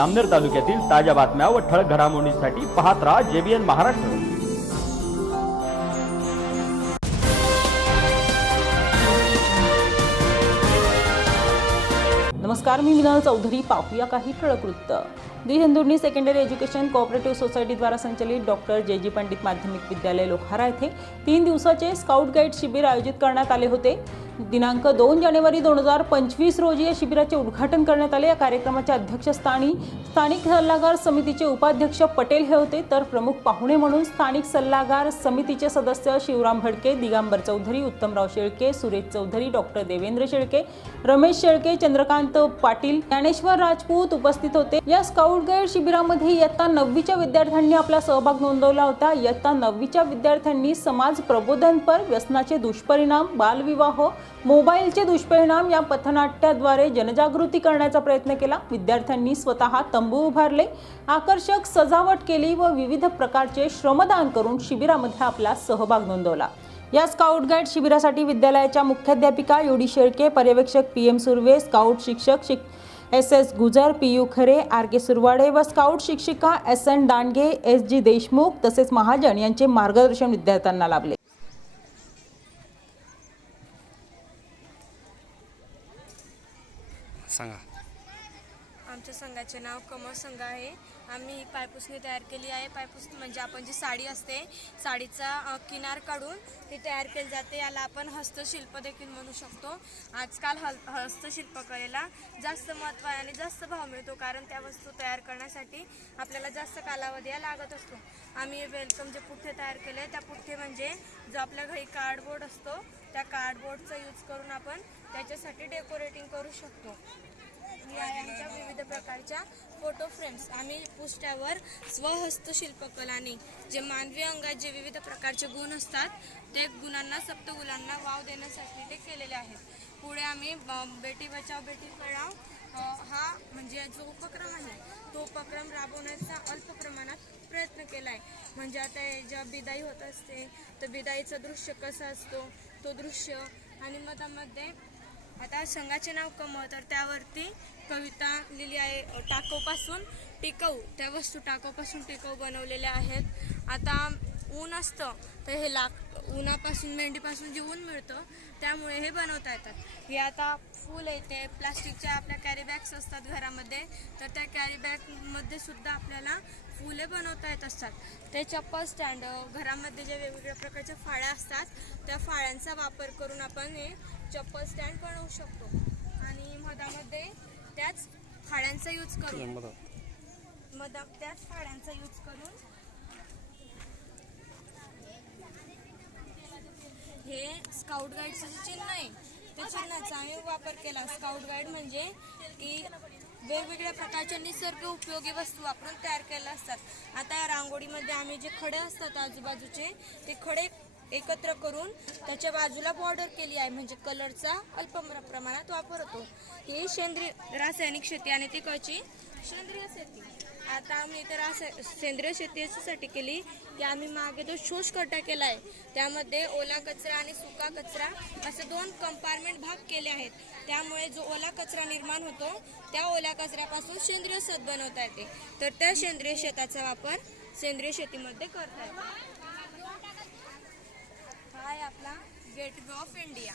अमनेर तालुक्यातील ताज्या बातम्या व ठळक घडामोडींसाठी पाहत राहा जेबीएन महाराष्ट्र. नमस्कार मी मिनल चौधरी. पाहूया काही ठळक वृत्त. दी हिंदुर्नी सेकंडरी एज्युकेशन कोऑपरेटिव्ह सोसायटीद्वारा संचलित डॉक्टर जे जी पंडित माध्यमिक विद्यालय लोहारा येथे तीन दिवसाचे स्काउट गाईड शिबिर आयोजित करण्यात आले होते. दिनांक दोन जानेवारी दोन हजार पंचवीस रोजी या शिबिराचे उद्घाटन करण्यात आले. या कार्यक्रमाच्या अध्यक्षस्थानी स्थानिक सल्लागार समितीचे उपाध्यक्ष पटेल हे होते. तर प्रमुख पाहुणे म्हणून स्थानिक सल्लागार समितीचे सदस्य शिवराम भडके दिगांबर चौधरी उत्तमराव शेळके सुरेश चौधरी डॉक्टर देवेंद्र शेळके रमेश शेळके चंद्रकांत पाटील ज्ञानेश्वर राजपूत उपस्थित होते. या स्काउट गाईड शिबिरामध्ये इयत्ता नववीच्या विद्यार्थ्यांनी आपला सहभाग नोंदवला होता. इयत्ता नववीच्या विद्यार्थ्यांनी समाज प्रबोधनपर व्यसनाचे दुष्परिणाम बालविवाह मोबाईलचे दुष्परिणाम या पथनाट्याद्वारे जनजागृती करण्याचा प्रयत्न केला. विद्यार्थ्यांनी स्वतः तंबू उभारले. आकर्षक सजावट केली व विविध प्रकारचे श्रमदान करून शिबिरामध्ये आपला सहभाग नोंदवला. या स्काउट गाईड शिबिरासाठी विद्यालयाच्या मुख्याध्यापिका योडी शेळके पर्यवेक्षक पी एम सुर्वे स्काउट शिक्षक शिक S S Gujar P U Khare R K Surwade व स्काउट शिक्षिका S N Dandge S G Deshmukh तसेच महाजन यांचे मार्गदर्शन विद्यार्थ्यांना लाभले. सांगा. आमच्या संघाचे नाव कमळ संघ आहे. आम्ही पायपुसणी तयार केली आहे. पायपुसणी म्हणजे आपण जी साडी असते साडीचा किनार काढून ती तयार केली जाते. याला आपण हस्तशिल्प देखील म्हणू शकतो. आजकाल हल हस्तशिल्पकलेला जास्त महत्त्व आहे आणि जास्त भाव मिळतो कारण त्या वस्तू तयार करण्यासाठी आपल्याला जास्त कालावधी लागत असतो. आम्ही वेलकम जे पुठ्ठे तयार केले त्या पुठ्ठे म्हणजे जो आपल्या घरी कार्डबोर्ड असतो त्या कार्डबोर्डचा यूज करून आपण त्याच्यासाठी डेकोरेटिंग करू शकतो. या आमच्या विविध प्रकारच्या फोटो फ्रेम्स आम्ही पुष्ट्यावर स्वहस्तशिल्पकलाने जे मानवी अंगात जे विविध प्रकारचे गुण असतात ते गुणांना सप्तगुणांना वाव देण्यासाठी ते केलेले आहेत. पुढे आम्ही ब- बेटी बचाव बेटी पढाव हा म्हणजे जो उपक्रम आहे तो उपक्रम राबवण्याचा अल्प प्रमाणात प्रयत्न केला आहे म्हणजे आता जेव्हा बिदाई होत असते तर बिदाईचं दृश्य कसं असतो तो दृश्य आणि मधामध्ये आता संघाचे नाव कमव तर त्यावरती कविता लिहिली आहे अ, टाकाऊपासून टिकाऊ त्या वस्तू टाकाऊपासून टिकाऊ बनवलेल्या आहेत. आता ऊन असतं तर हे लाक उन्हापासून मेंढीपासून जे ऊन मिळतं त्यामुळे हे बनवता येतात. हे आता फूल येते प्लास्टिकच्या आपल्या कॅरीबॅग्स असतात घरामध्ये. तर त्या कॅरीबॅगमध्ये सुद्धा आपल्याला फुले बनवता येत असतात. ते चप्पल स्टँड घरामध्ये जे वेगवेगळ्या प्रकारच्या फाळ्या असतात त्या फाळ्यांचा वापर करून आपण हे चप्पल स्टँड बनवू शकतो. आणि मधामध्ये त्याच फाळ्यांचा यूज करून. मधा त्याच फाळ्यांचा यूज करून हे स्काउट गाईडचं जे चिन्ह आहे त्या चिन्हाचा आम्ही वापर केला. स्काउट गाईड म्हणजे की वेगवेगळ्या प्रकारच्या निसर्ग उपयोगी वस्तू वापरून तयार केल्या असतात. आता या रांगोळीमध्ये आम्ही जे खडे असतात आजूबाजूचे ते खडे एकत्र करून त्याच्या बाजूला बॉर्डर केली आहे. म्हणजे कलरचा अल्प प्रमाणात वापर होतो. ही सेंद्रिय रासायनिक शेती आणि ती सेंद्रिय शेती. आता आम्ही इथे रास सेंद्रिय शेती याच्यासाठी केली. की आम्ही मागे जो शोष केला आहे त्यामध्ये ओला कचरा आणि सुका कचरा असे दोन कंपार्टमेंट भाग केले आहेत. त्यामुळे जो ओला कचरा निर्माण होतो त्या ओल्या कचऱ्यापासून सेंद्रिय खत बनवता येते. तर त्या सेंद्रिय शेताचा वापर सेंद्रिय शेतीमध्ये करता येतो. आहे आपला गेटवे ऑफ इंडिया.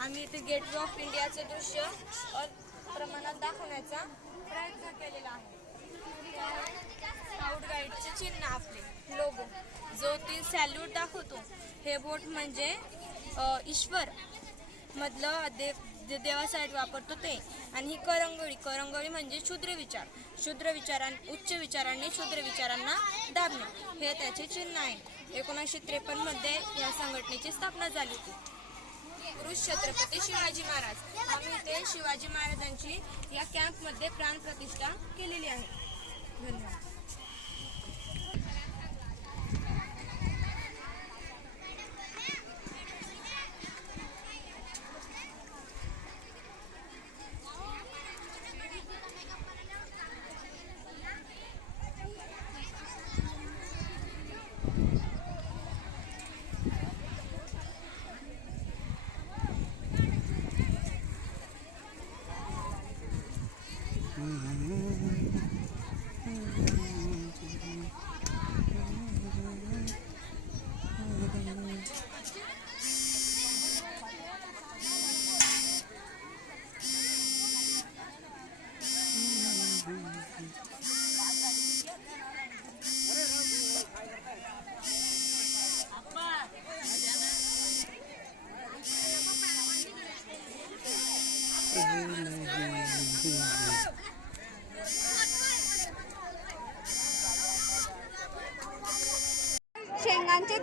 आम्ही इथे गेटवे ऑफ इंडियाचं दृश्य प्रमाणात दाखवण्याचा प्रयत्न केलेला आहे. स्काउट गाईडचे चिन्ह आपले लोगो जो ती सॅल्यूट दाखवतो. हे बोट म्हणजे ईश्वर. मधलं देव जे देवासाठी वापरतो ते. आणि ही करंगोळी करंगोळी म्हणजे शूद्र विचार. शूद्र विचारां उच्च विचारांनी शूद्र विचारांना दाबणे. हे त्याचे चिन्ह आहे. एकोणीसशे त्रेपन्नमध्ये या संघटनेची स्थापना झाली होती. पुरुष छत्रपती शिवाजी महाराज. आम्ही इथे शिवाजी महाराजांची या कॅम्पमध्ये प्राणप्रतिष्ठा केलेली आहे. धन्यवाद.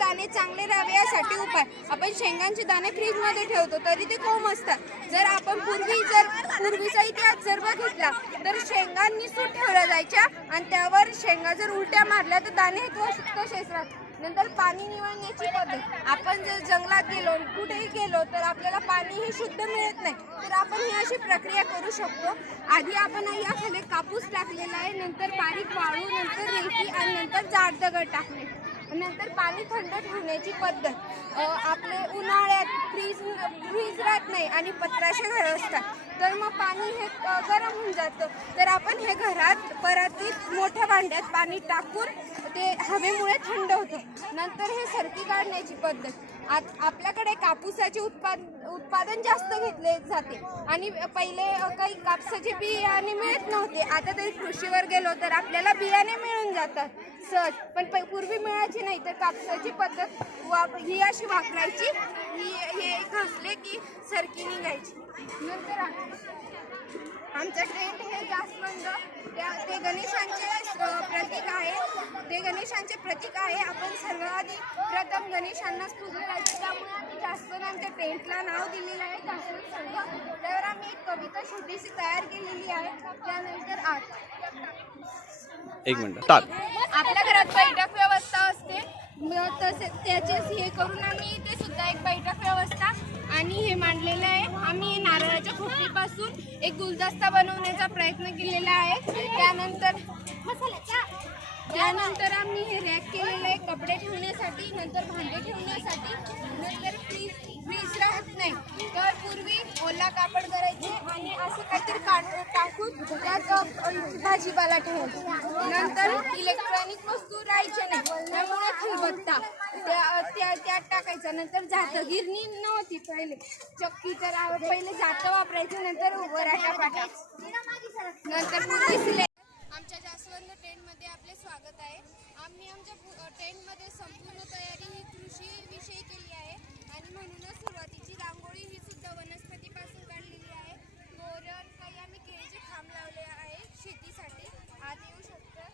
दाणे चांगले राहावे यासाठी उपाय. आपण शेंगांचे दाणे फ्रीजमध्ये ठेवतो तरी ते कोंब असतात. जर आपण पूर्वी जर पूर्वीचा इतिहास जर बघितला तर शेंगांनी सूट ठेवल्या जायच्या आणि त्यावर शेंगा जर उलट्या मारल्या तर दाणे तसेच राहतात. नंतर पाणी निवडण्याची पद्धत. आपण जर जंगलात गेलो कुठेही गेलो तर आपल्याला पाणी हे शुद्ध मिळत नाही. तर आपण ही अशी प्रक्रिया करू शकतो. आधी आपण याखाली कापूस टाकलेला आहे नंतर बारीक वाळू नंतर रेती आणि नंतर जाड दगड टाकले नंतर पाणी थंड ठेवण्याची पद्धत. आपले उन्हाळ्यात फ्रीज फ्रीज राहत नाही आणि पत्राचे घर असतात. तर मग पाणी हे गरम होऊन जातं. तर आपण हे घरात परातीत मोठ्या भांड्यात पाणी टाकून ते हवेमुळे थंड होतं. नंतर हे सरकी काढण्याची पद्धत. आपल्याकडे कापूसाचे उत्पाद उत्पादन जास्त घेतले जाते. आणि पहिले काही कापसाचे बियाणे मिळत नव्हते. आता तरी कृषीवर गेलो तर आपल्याला बियाणे मिळून जातात सहज. पण पूर्वी मिळायची नाही. तर कापसाची पद्धत वाप ही अशी वापरायची. ही हे घासले की सरकी निघायची. नंतर आमचं टेंट हे जास्वंद. त्या ते गणेशांचे प्रतीक आहे. ते गणेशांचे प्रतीक आहे. आपण सर्वाधिक प्रथम गणेशांनाच पूजले जायचे त्यामुळे आम्ही जास्वंद आमच्या टेंटला नाव दिलेलं आहे. जास्वंद संघ. त्यावर आम्ही एक कविता छोटीशी तयार केलेली आहे. त्यानंतर आठ. एक मिनिट. आपल्या घरात बैठक व्यवस्था असते म- तसे त्याचेच हे करून आम्ही ते सुद्धा एक बैठक व्यवस्था आणि हे मांडलेलं आहे. आम्ही नारळाच्या खोपरीपासून एक गुलदस्ता बनवण्याचा प्रयत्न केलेला आहे. त्यानंतर त्यानंतर आम्ही हे रॅक केलेलं आहे कपडे ठेवण्यासाठी नंतर भांडे ठेवण्यासाठी. नंतर फ्रीज फ्रीज राहत नाही. तर पूर्वी ओला कापड करायचे आणि असं काहीतरी काढून टाकून त्यात भाजीपाला ठेवायचा. नंतर इलेक्ट्रॉनिक वस्तू राहायच्या नाही. त्यामुळे खलबत्ता. त्या त्या त्यात टाकायचा. नंतर जातं. गिरणी नव्हती पहिले. चक्की तर पहिले जातं वापरायचं नंतर वराटा पाटा नंतर पूर्वी आमच्या जास्वंद टेंटमध्ये आपले स्वागत आहे. आम्ही आमच्या पु- टेंटमध्ये संपूर्ण तयारी ही कृषीविषयी केली आहे आणि म्हणूनच सुरुवातीची रांगोळी ही सुद्धा वनस्पतीपासून काढलेली आहे तोरण काही आम्ही केळीचे खांब लावले आहे शेतीसाठी आत येऊ शकतं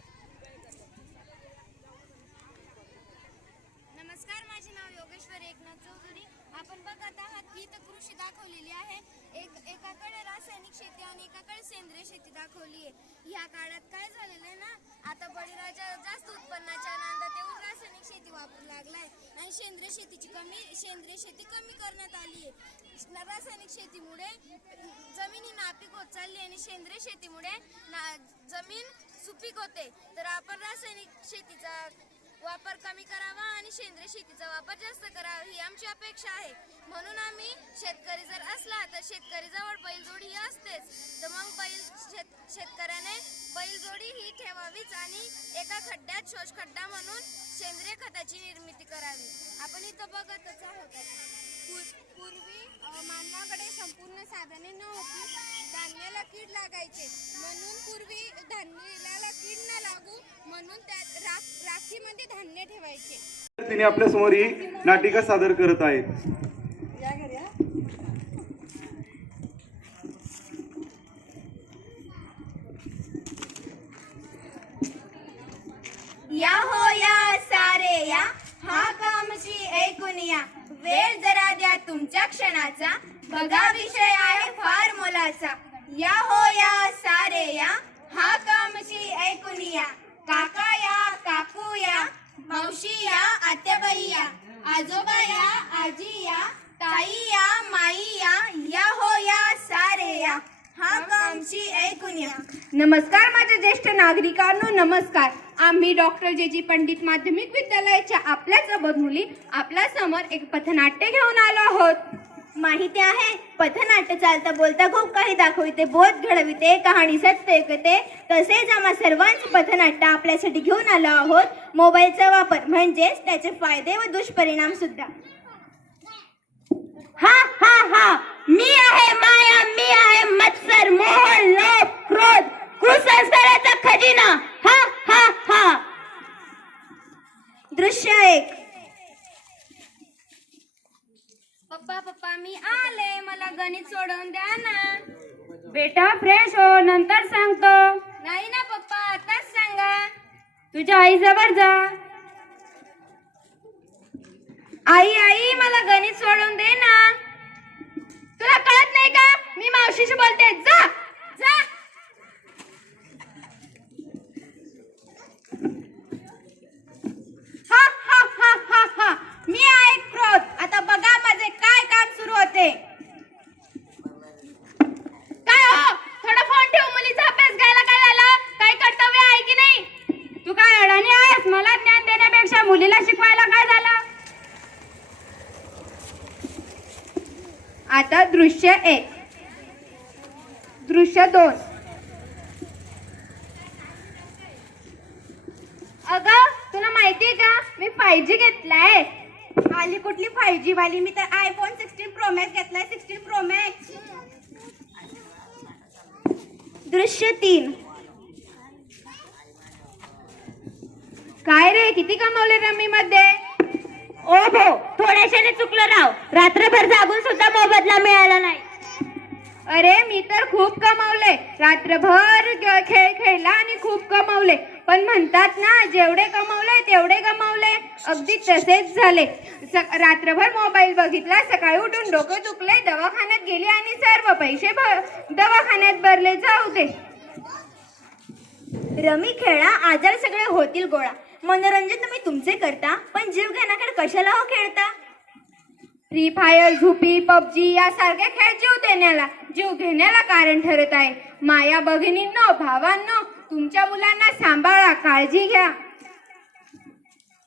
नमस्कार माझे नाव योगेश्वर एकनाथ चौधरी आपण बघत आहात की इथं कृषी दाखवलेली आहे एक एकाकडे रासायनिक शेती आणि एकाकडे सेंद्रिय शेती दाखवली आहे ह्या काळात काय झालेलं आहे ना आता बळीराजा जास्त उत्पन्नाच्या नादात येऊन रासायनिक शेती वापरू लागलाय आणि सेंद्रिय शेतीची कमी सेंद्रिय शेती कमी करण्यात आली आहे. रासायनिक शेतीमुळे जमिनी नापीक होत चालली आणि सेंद्रिय शेतीमुळे ना जमीन सुपीक होते. तर आपण रासायनिक शेतीचा वापर कमी करावा आणि सेंद्रिय शेतीचा वापर जास्त करावा ही आमची अपेक्षा आहे. म्हणून आम्ही शेतकरी जर असला तर शेतकरी जवळ बैलजोडी ही असतेच. तर मग बैल शेत शेतकऱ्याने बैलजोडी ही ठेवावीच आणि एका खड्ड्यात शोष खड्डा म्हणून सेंद्रिय खताची निर्मिती करावी. आपण इथं बघतच आहोत. पूर्वी मानवाकडे संपूर्ण साधने नव्हती. धान्याला कीड लागायचे. म्हणून पूर्वी धान्याला कीड न लागू म्हणून त्यात राख राखीमध्ये धान्य ठेवायचे. तिने आपल्यासमोर ही नाटिका सादर करत आहेत. या हा कामची ऐकून या. वेळ जरा द्या तुमच्या क्षणाचा बघा विषय आहे फार मोलाचा या हो या सारे या हा कामची ऐकून या काका या काकू या मावशी या आत्याबाई या आजोबा या आजी या ताई या माई या या हो या सारे या हा कामची ऐकून या नमस्कार माझ्या ज्येष्ठ नागरिकांनो नमस्कार आम्ही डॉक्टर जे जी पंडित माध्यमिक विद्यालयाच्या आपल्याच अबोध मुली आपल्यासमोर एक पथनाट्य घेऊन आलो आहोत. माहिती आहे पथनाट्य चालता बोलता खूप काही दाखविते बोध घडविते कहाणी सत्य ऐकते. तसेच आम्हा सर्वांचे पथनाट्य आपल्यासाठी घेऊन आलो आहोत. मोबाईलचा वापर म्हणजेच त्याचे फायदे व दुष्परिणाम सुद्धा. हा हा हा. मी आहे माया मी आहे मत्सर मोहन लोभ क्रोध कुसंस्काराचा खजिना हा हा हा दृश्य एक सोडवून द्या ना. बेटा फ्रेश हो नंतर सांगतो. नाही ना पप्पा आताच सांगा. तुझ्या आईजवळ जा. आई आई मला गणित सोडवून दे ना. तुला कळत नाही का? मी मावशीशी बोलते. जा हा हा हा हा हा मी आहे क्रोध आता बघा माझे काय काम सुरू होते काय हो थोडा फोन ठेव मुलीचा अभ्यास घ्यायला काय झालं काय कर्तव्य आहे की नाही तू काय अडाणी आहेस मला ज्ञान देण्यापेक्षा मुलीला शिकवायला काय झालं? आता दृश्य एक. दृश्य दोन. अग तुला माहितीये का? मी फाय जी घेतलाय. आली कुठली फाय जी वाली? मी तर आयफोन सिक्स्टीन प्रो मॅक्स घेतलाय सिक्स्टीन प्रो मॅक्स दृश्य तीन. काय रे? किती कमवले रमी मध्ये ओ भो थोड्याशाने चुकलं राव. रात्रभर जागून सुद्धा मोबदला मिळाला नाही. अरे मी तर खूप कमावले. रात्रभर खेळ खेळला आणि खूप कमावले. पण म्हणतात ना जेवढे कमावले तेवढे कमावले. अगदी तसेच झाले. स- रात्रभर मोबाईल बघितला सकाळी उठून डोकं दुखले दवाखान्यात गेली आणि सर्व पैसे भर दवाखान्यात भरले. जाऊ दे. रमी खेळा आजार सगळे होतील गोळा. मनोरंजन तुम्ही तुमचे करता पण जीव घेण्याकडे कशाला हो खेळता? फ्री फायर झुपी पबजी यासारखे खेळ जीव देण्याला जीव घेण्याला कारण ठरत आहे. माया भगिनींनो भावांनो तुमच्या मुलांना सांभाळा काळजी घ्या.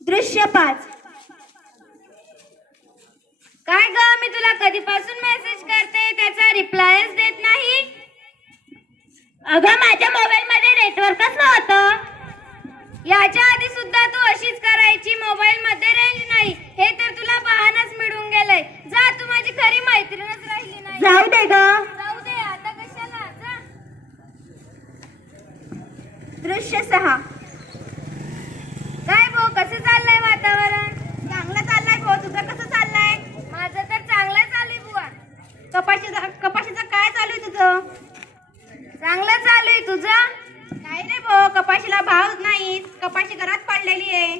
दृश्य पाच. काय ग मी तुला कधीपासून मेसेज करते? त्याचा रिप्लायच देत नाही? अगं माझ्या मोबाईल मध्ये नेटवर्कच नव्हतं. याच्या आधी सुद्धा तू अशीच करायची मोबाईल मध्ये रेंज नाही. हे तर तुला बहानाच मिळून गेलंय. जा तू माझी खरी मैत्रीणच राहिली नाही. जाऊ दे ग जाऊ दे आता कशाला जा दृश्य सहा काय भाऊ कसं चाललंय वातावरण चांगलं चाललंय भाऊ तुझं कसं चाललंय माझं तर चांगलं चाललंय बुवा कपाशीचं कपाशीचं काय चालू आहे तुझं चांगलं चालू आहे तुझं नाही रे भाऊ कपाशीला भाव नाही कपाशी घरात पडलेली आहे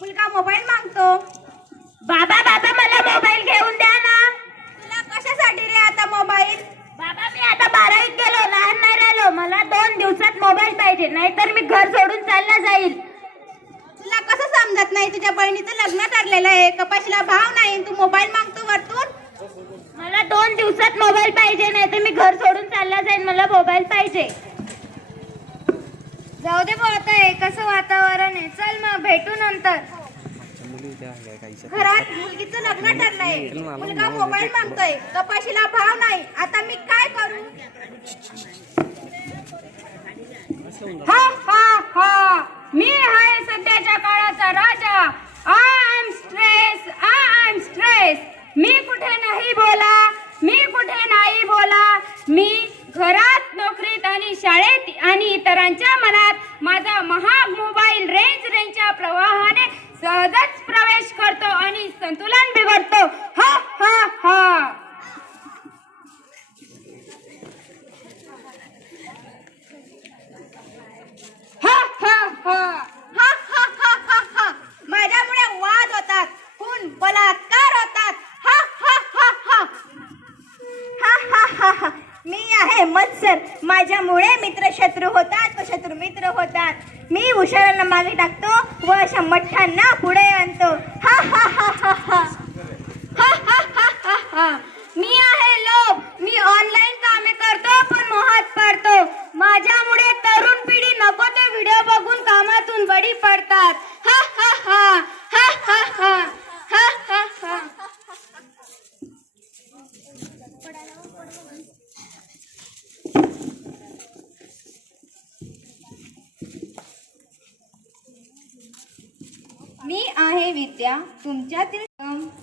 मुलगा मोबाईल मागतो बाबा बाबा मला मोबाईल घेऊन द्या ना तुला कशासाठी रे आता मोबाईल बाबा मी आता बारावीत गेलो लहान नाही राहिलो मला दोन दिवसात मोबाईल पाहिजे नाहीतर मी घर सोडून चालला जाईल तुला कसं समजत नाही तुझ्या बहिणीचं लग्न ठरलेलं आहे. कपाशीला भाव नाही. तू मोबाईल मागतो वरतून. मला दोन दिवसात मोबाईल पाहिजे नाही तर मी घर सोडून चालला जाईल मला मोबाईल पाहिजे. जाऊ दे भाऊ आता हे. कसं वातावरण आहे. चल मग भेटू नंतर. घरात मुलगीचं लग्न ठरलंय. मुलगा मोबाईल मागतोय. कपाशीला भाव नाही. आता मी काय करू? हा हा हा. मी आहे सध्याच्या काळाचा राजा. I am stress I am stress मी कुठे नाही बोला मी कुठे नाही बोला. मी घरात नोकरीत आणि शाळेत आणि इतरांच्या मनात माझा महाग मोबाईल रेंज रेंजच्या प्रवाहाने सहजच प्रवेश करतो आणि संतुलन बिघडतो. मी आहे विद्या. तुमच्यातील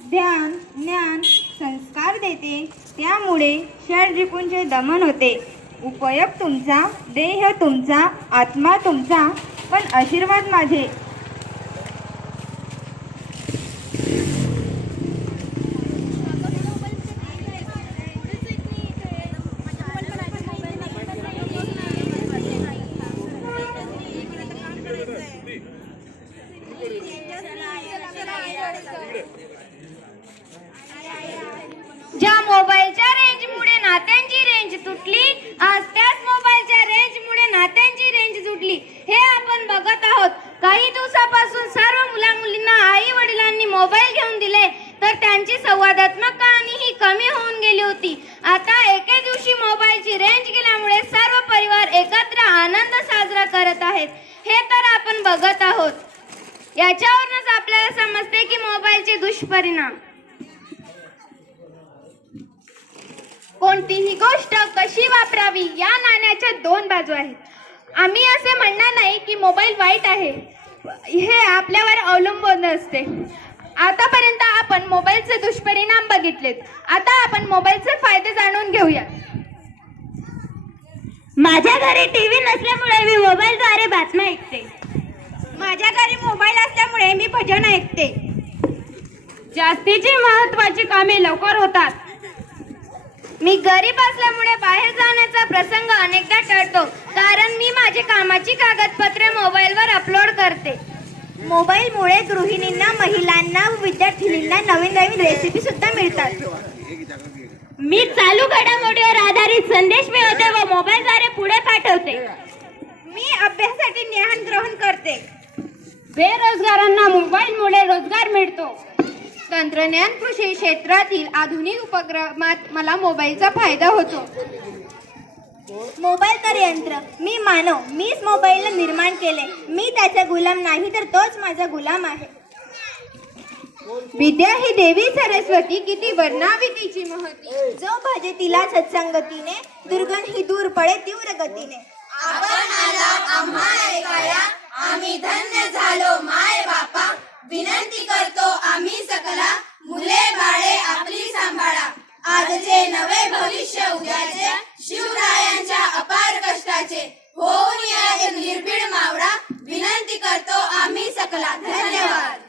ध्यान ज्ञान संस्कार देते. त्यामुळे षडरिपूंचे दमन होते. उपयोग तुमचा देह तुमचा आत्मा तुमचा पण आशीर्वाद माझे. instantly as uh, माझ्या घरी टीव्ही नसल्यामुळे मी मोबाईलद्वारे बातम्या ऐकते. माझ्या घरी मोबाईल असल्यामुळे मी भजन ऐकते. जास्तीची महत्वाची कामे लवकर होतात. मी गरीब असल्यामुळे बाहेर जाण्याचा प्रसंग अनेकदा टळतो कारण मी माझे कामाची कागदपत्रे मोबाईलवर अपलोड करते. मोबाईलमुळे गृहिणींना महिलांना विद्यार्थिनींना नवीन नवीन रेसिपी सुद्धा मिळतात. मी चालू घडामोडीवर आधारित संदेश मिळवते व मोबाईलद्वारे पुढे पाठवते. मी अभ्यासासाठी ज्ञान ग्रहण करते. बेरोजगारांना मोबाईलमुळे रोजगार मिळतो. तंत्रज्ञान कृषी क्षेत्रातील आधुनिक उपक्रमात मला मोबाईलचा फायदा होतो. मोबाईल तर यंत्र. मी मानव. मीच मोबाईलला निर्माण केले. मी त्याचा गुलाम नाही तर तोच माझा गुलाम आहे. विद्या ही देवी सरस्वती किती वर्णावी तिची महती जो भजे तिला सत्संगतीने दुर्गण ही दूर पडे तीव्र गतीने. आपण आला आम्हा ऐकाया आम्ही धन्य झालो माय बापा. विनंती करतो आम्ही सकला मुले बाळे आपली सांभाळा. आजचे नवे भविष्य उद्याचे शिवरायांच्या अपार कष्टाचे. होऊन या एक निर्भीड मावळा. विनंती करतो आम्ही सकला. धन्यवाद.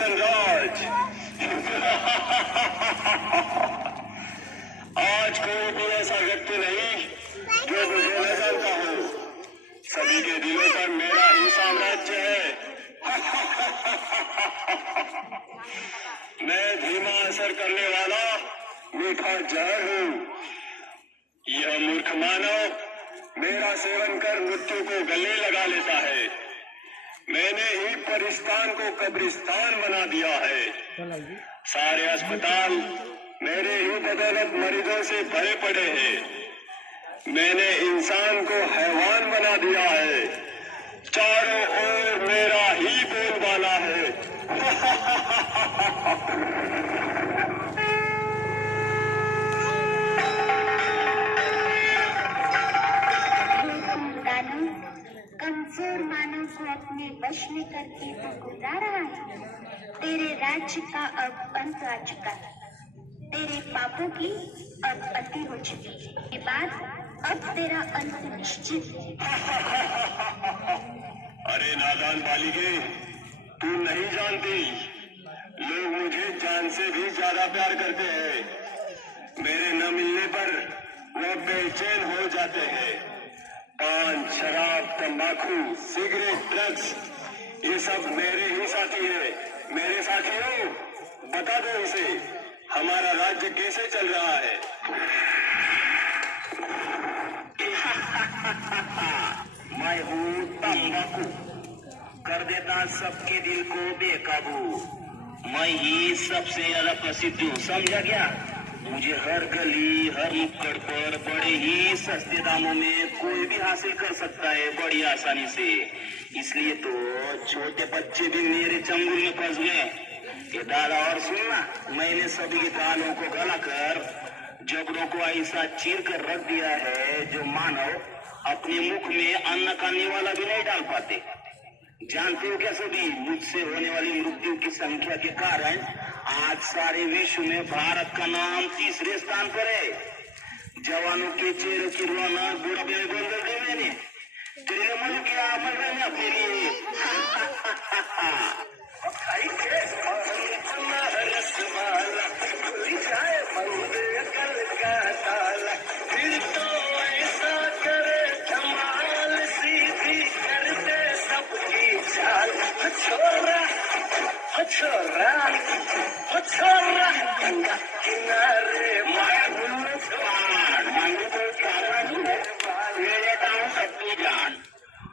हूँ व्यसनराज आज कोई भी ऐसा व्यक्ति नहीं जो मुझे न जानता हो। सभी के दिलों पर मेरा ही साम्राज्य है। मैं धीमा असर करने वाला मीठा जहर हूँ। यह मूर्ख मानव मेरा सेवन कर मृत्यु को गले लगा लेता है। मैंने ही परिस्तान को कब्रिस्तान बना दिया है। सारे अस्पताल मेरे ही बदौलत मरीजों से भरे पड़े हैं। मैंने इंसान को हैवान बना दिया है। चारों ओर मेरा ही बोलबाला है। राज्य का अब अंत आ चुका है तेरे पापों की अब अति हो चुकी है बाद अब तेरा अंत निश्चित अरे नादान बालिके, तू नहीं जानती। लोग मुझे जान से भी ज़्यादा प्यार करते हैं। मेरे न मिलने पर वो बेचैन हो जाते हैं। पान, शराब, तंबाकू, सिगरेट, ड्रग्स, ये सब मेरे ही साथी है। मेरे साथी हो बता दो इसे, हमारा राज्य कैसे चल रहा है? मैं हूँ तंबाकू। कर देता सबके दिल को बेकाबू। मैं ही सबसे ज़्यादा प्रसिद्ध हूँ, समझा गया मुझे हर गली, हर नुक्कड़ पर बड़े ही सस्ते दामों में कोई भी हासिल कर सकता है बड़ी आसानी से। इसलिए तो छोटे बच्चे भी मेरे चंगुल में फंस गए। ये दादा और सुनना, मैंने सभी के को गला कर जबड़ों को ऐसा चीर कर रख दिया है जो मानव अपने मुख में अन्न खाने वाला भी नहीं डाल पाते। जानते हो क्या सभी, मुझसे होने वाली मृत्यु की संख्या के कारण आज सारे विश्व में भारत का नाम तीसरे स्थान पर है। जवानों के चेहरे की बुढ़ापे में बदल गई मैंने। छोरा छोरा छोरा गंगा किनारे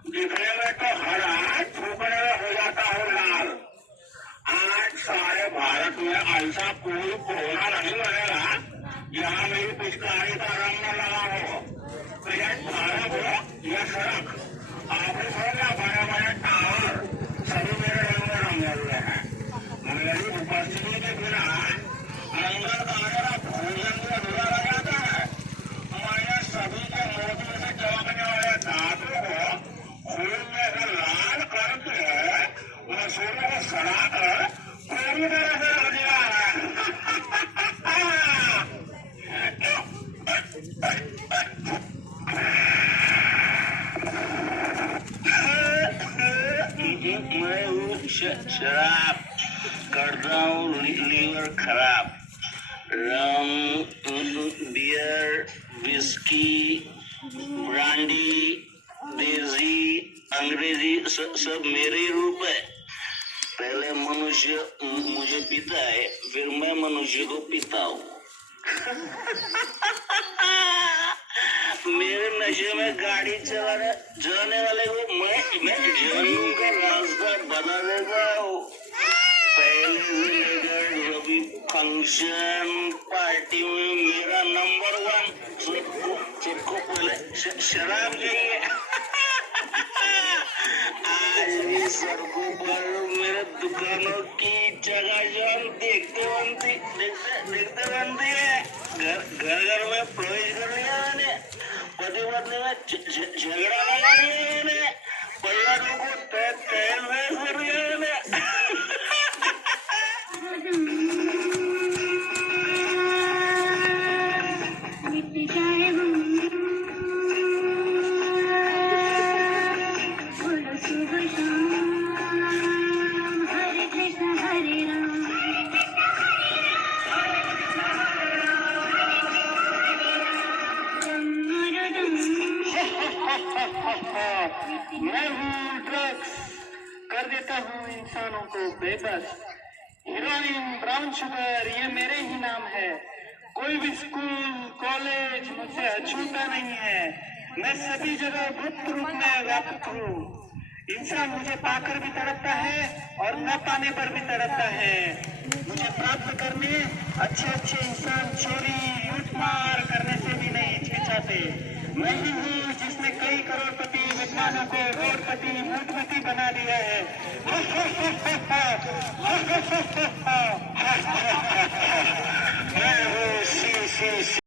तो हरा छुपने में हो जाता है लाल आज सारे भारत में ऐसा कोई कोना नहीं बनेगा यहाँ मेरी पिचकारी का रंग न लगा हो तो यह भारत हो यह सड़क आपने समझा बड़े बड़े टावर सभी मेरे रंग में रंगे हुए हैं मेरी उपस्थिति के बिना अंदर अंग्रेज़ी सब मेरे ही रूप है। पहले मनुष्य मुझे पीता है, फिर मैं मनुष्य को पीता हूँ। मेरे नशे में गाड़ी चलाने चलाने वाले को मैं मैं जहन्नुम का रास्ता बता देता हूँ। पहले लेकर फ़ंक्शन पार्टी में मेरा नंबर वन सबको सबको पहले शराब चाहिए। आज भी सड़कों पर मेरे दुकानों की जगह जन देखते बनती देखते देखते बनती है घर घर घर में प्रवेश कर लिया मैंने पति पत्नी में झ- झगड़ा लगा लिया मैंने परिवारों को तय तय पाने भी तड़पता है। मुझे प्राप्त करने अच्छे अच्छे इंसान चोरी, लूटमार करने से भी नहीं हिचकिचाते। मैं ही हूँ जिसने कई करोड़पति विद्वानों को करोड़पति मूर्खपति बना दिया है।